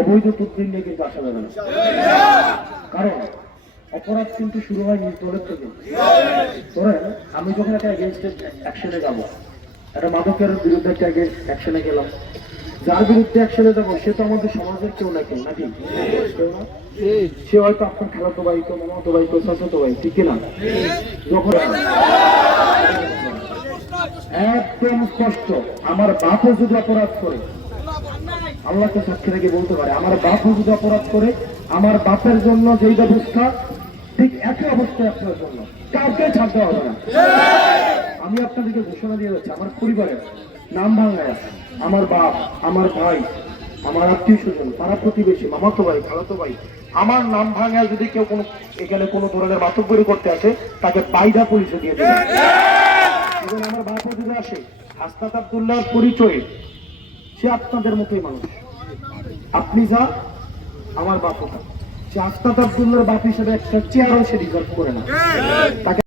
অবৈধ তদবির নিয়ে কিন্তু আসা যাবে না। কারণ অপরাধ কিন্তু শুরু হয় নিজ দলের থেকে। ধরেন, আমি যখন একটা এগেনস্টে অ্যাকশনে যাব, একটা মাদকের বিরুদ্ধে একটা অ্যাকশনে গেলাম। যার বিরুদ্ধে অ্যাকশনে যাব, সে তো আমাদের সমাজের কেউ না কেউ, নাকি? সে হয়তো আপনার খেলাতো ভাই কেউ মামাতো ভাই কেউ চাচাতো ভাই ঠিক না যখন একদম স্পষ্ট, আমার বাপও যদি অপরাধ করে আল্লাহকে সাক্ষী রেখে বলতে পারে আমার বাপও যদি অপরাধ করে আমার বাপের জন্য যেই ব্যবস্থা ঠিক একই অবস্থায় আপনার জন্য। কাউকে ছাড় দেওয়া হবে না। আমি আপনাদেরকে ঘোষণা দিয়ে যাচ্ছি আমার পরিবারের নাম ভাঙায় আছে। আমার বাপ আমার ভাই আমার আত্মীয় স্বজন পাড়া প্রতিবেশী মামাতো ভাই খালাতো ভাই আমার নাম ভাঙায় যদি কেউ কোনো এখানে কোনো ধরনের মাতব্বরি করতে আসে তাকে বাইদা পুলিশে দিয়ে দেবে। এবং আমার বাপ যদি আসে হাসনাত আবদুল্লাহর পরিচয়ে সে আপনাদের মতোই মানুষ। আপনি যা আমার বাপ। সে আপনাদের জন্য বাপ হিসেবে একটা চেয়ারও সে রিজার্ভ করে না। তাকে